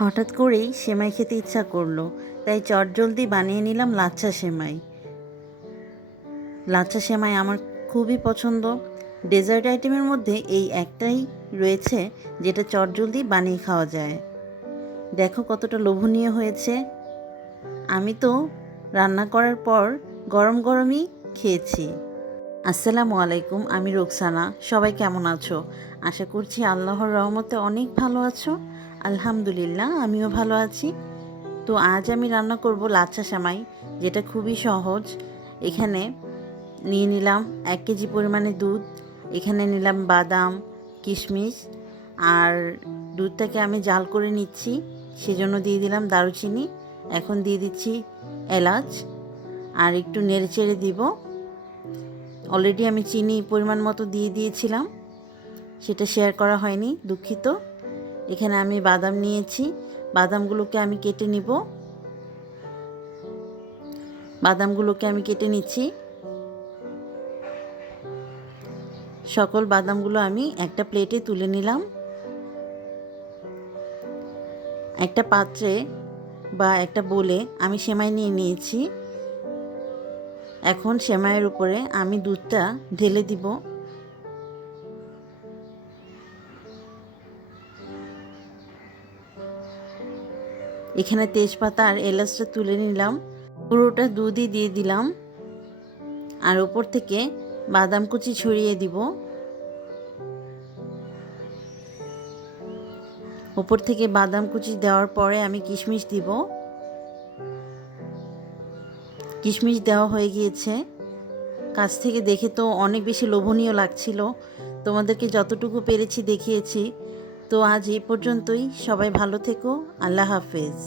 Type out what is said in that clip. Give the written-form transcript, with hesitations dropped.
হঠাৎ করেই সেমাই খেতে ইচ্ছা করলো, তাই চটজলদি বানিয়ে নিলাম লাচ্ছা সেমাই। লাচ্ছা সেমাই আমার খুবই পছন্দ। ডেজার্ট আইটেমের মধ্যে এই একটাই রয়েছে যেটা চটজলদি বানিয়ে খাওয়া যায়। দেখো কতটা লোভনীয় হয়েছে। আমি তো রান্না করার পর গরম গরমই খেয়েছি। আসসালামু আলাইকুম, আমি রোকসানা। সবাই কেমন আছো? আশা করছি আল্লাহর রহমতে অনেক ভালো আছো। আলহামদুলিল্লাহ, আমিও ভালো আছি। তো আজ আমি রান্না করব লাচ্ছা সেমাই, যেটা খুবই সহজ। এখানে নিয়ে নিলাম 1 কেজি পরিমাণে দুধ। এখানে নিলাম বাদাম, কিশমিশ, আর দুধটাকে আমি জাল করে নিচ্ছি, সেজন্য দিয়ে দিলাম দারুচিনি। এখন দিয়ে দিচ্ছি এলাচ, আর একটু নেড়ে চেড়ে দিব। অলরেডি আমি চিনি পরিমাণ মতো দিয়ে দিয়েছিলাম, সেটা শেয়ার করা হয়নি, দুঃখিত। এখানে আমি বাদাম নিয়েছি, বাদামগুলোকে আমি কেটে নিব। বাদামগুলোকে আমি কেটে নিচ্ছি। সকল বাদামগুলো আমি একটা প্লেটে তুলে নিলাম। একটা পাত্রে বা একটা বোলে আমি সেমাই নিয়ে নিয়েছি। এখন সেমাইয়ের উপরে আমি দুধটা ঢেলে দিব। এখানে তেজপাতা আর এলাচটা তুলে নিলাম, পুরোটা দুধই দিয়ে দিলাম, আর উপর থেকে বাদাম কুচি ছড়িয়ে দিব। উপর থেকে বাদাম কুচি দেওয়ার পরে আমি কিশমিশ দিব। কিশমিশ দেওয়া হয়ে গিয়েছে। কাছ থেকে দেখে তো অনেক বেশি লোভনীয় লাগছিল। তোমাদেরকে যতটুকু পেরেছি দেখিয়েছি। তো আজ এই পর্যন্তই। সবাই ভালো থেকো। আল্লাহ হাফেজ।